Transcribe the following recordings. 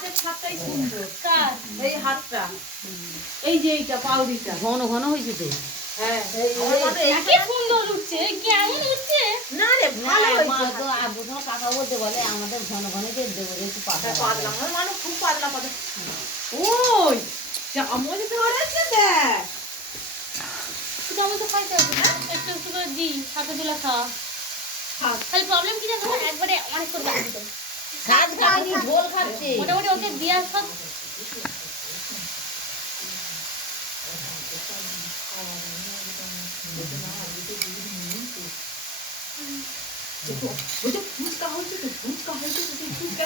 হাতের ছাপটাই সুন্দর। কার এই হাতটা, এই যে এইটা পাউরিটা ঘন ঘন হয়েছে তো। হ্যাঁ কি সুন্দর উঠছে, কেমন উঠছে। না রে ভালো মা হয়েছে তো আবু তো কাকা বলতে বলে আমাদের ঘন ঘন দিয়ে দেবো একটু পাতলা পাতলা আমার মানে খুব পাতলা পাতলা। ওই চামচ ধরেছে দেখ, শুধু আমি তো খাইতে হবে না, একটু একটু করে দিই, হাতে তুলে খাওয়া। খাক। খালি প্রবলেম কি জানো, একবারে অনেক করে বাকি দিতে কাজ খায়নি ঝোল খাচ্ছে। মোটামুটি ওকে দেওয়ার সব ফুচকা হচ্ছে তো, ফুচকা হচ্ছে তো, ফুচকা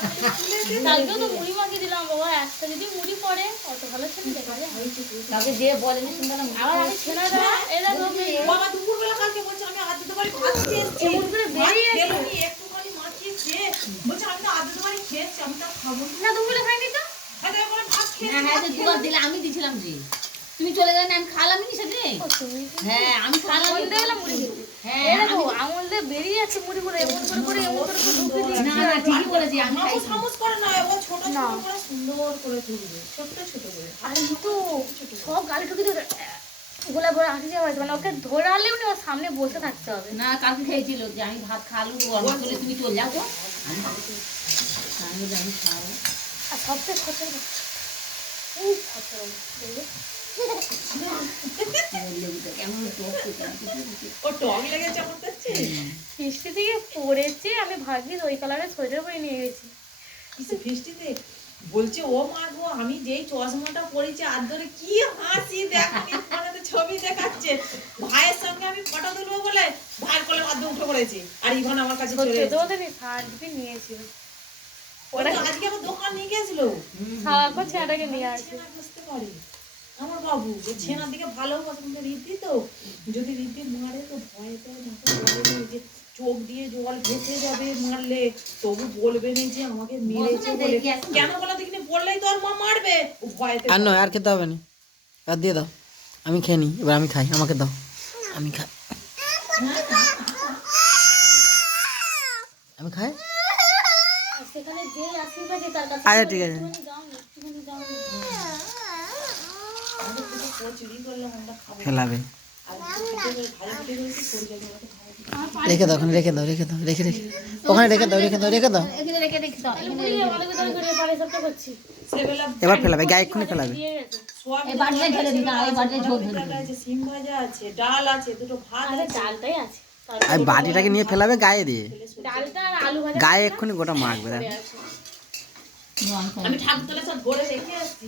কালকেও তো মুড়ি মাখিয়ে দিলাম বাবা, একটা যদি মুড়ি পড়ে অত ভালো ছেলে দেখা যায়। কাউকে যে বলেনি শুনলাম আবার আমি ছেনাটা এরা বাবা দুপুরবেলা কালকে বলছে আমি আদিত্য বাড়ি ভাত খেয়েছি, এমন করে বেরিয়ে খেলুনি একটুখানি মাখিয়ে খেয়ে বলছে আমি তো আদিত্য বাড়ি খেয়েছি, আমি তো খাবো না, দুপুরে খাইনি তো। না। বলে ভাত না খেয়েছি, হ্যাঁ দুবার দিলে আমি দিছিলাম যে তুমি চলে গেলে না, আমি খালামই নি সেদিন। ও, তুমি হ্যাঁ আমি খালাম আমল দিয়ে এলাম মুড়ি খেতে। হ্যাঁ এই দেখো, আমল দিয়ে বেরিয়ে যাচ্ছে মুড়ি করে, এমন করে করে এমন করে করে ঢুকে না দিচ্ছি। না ঠিকই বলেছি আমি মামু খাইছি। সামুস করে না, ও ছোট না। ছোট করে সুন্দর করে তুলবে, ছোট ছোট করে। আর এই তো সব গালে ঠুকে দিয়ে গোলা ভরে আঁকি যাওয়া হয়েছে, মানে ওকে ধরে আনলেও না, ওর সামনে বসে থাকতে হবে। না কালকে খেয়েছিল যে আমি ভাত খালু গরম করে তুমি চলে যাও তো আমি বলি, আমি খাবো। আর সবচেয়ে খরচা খরচা লেবুটা কেমন টক ও টক লেগেছে আমার কাছে। বৃষ্টি থেকে পড়েছে, আমি ভাগ্যিস ওই কালারের সোয়েটার পরে নিয়ে গেছি। কিসে বৃষ্টিতে বলছে ও মা গো, আমি যেই চশমাটা পরেছি আর ধরে কি হাসি দেখনি, ফোনেতে ছবি দেখাচ্ছে। ভাইয়ের সঙ্গে আমি ফটো তুলবো বলে ভাইয়ের কোলে মধ্যে উঠে পড়েছি, আর ইভান আমার কাছে চলে এসেছে। ওদের সার্টিফিকেট নিয়েছিল, ওরা আজকে আমার দোকান নিয়ে গেছিল। সারাক্ষণ ছেলেটাকে নিয়ে আসে। ছেনা বুঝতে পারে আমার বাবু, যে ছেনার দিকে ভালোবাসে, কিন্তু রিদ্ধি তো যদি রিদ্ধি মারে তো ভয়ে তো আমাকে বলবে না যে চোখ দিয়ে জল ভেসে যাবে মারলে, তবু বলবে না যে আমাকে মেরেছে বলে। কেন বলে দেখিনি, বললেই তো আর মা মারবে, ও ভয়েতে। আর নয়, আর খেতে হবে না, আর দিয়ে দাও, আমি খেয়ে নিই, এবার আমি খাই, আমাকে দাও, আমি খাই, আমি খাই। আর সেখানে যে আশীর্বাদ তার কাছে আচ্ছা ঠিক আছে, একটুখানি দাও না। আমাদের কিছু কচুরি করলাম আমরা খাবো, ফেলাবে, আর ভালো খেতে হয়েছে শরীরে ভালো খাবো। রেখে দাও, ওখানে রেখে দাও, রেখে দাও, রেখে রেখে ওখানে রেখে দাও, রেখে দাও, রেখে দাও, এখানে রেখে রেখে দাও। ভালো করে ধরে পারে সবটা করছি। সেবেলা এবার ফেলাবে, গায়ে এক্ষুনি ফেলাবে। দিয়ে গেছে। এই বাটিতে ঢেলে দিন, না এই বাটিতে ঝোল ঢেলে দিন। আছে, সিম ভাজা আছে, ডাল আছে, দুটো ভাত আরে আছে। ডালটাই আছে, আর বাটিটাকে নিয়ে ফেলাবে গায়ে দিয়ে, ডালটা আর আলু ভাজা গায়ে এক্ষুনি গোটা মাখবে, দেখো। আছে। আমি ঠাকুরতলা সব ভরে রেখে আসছি।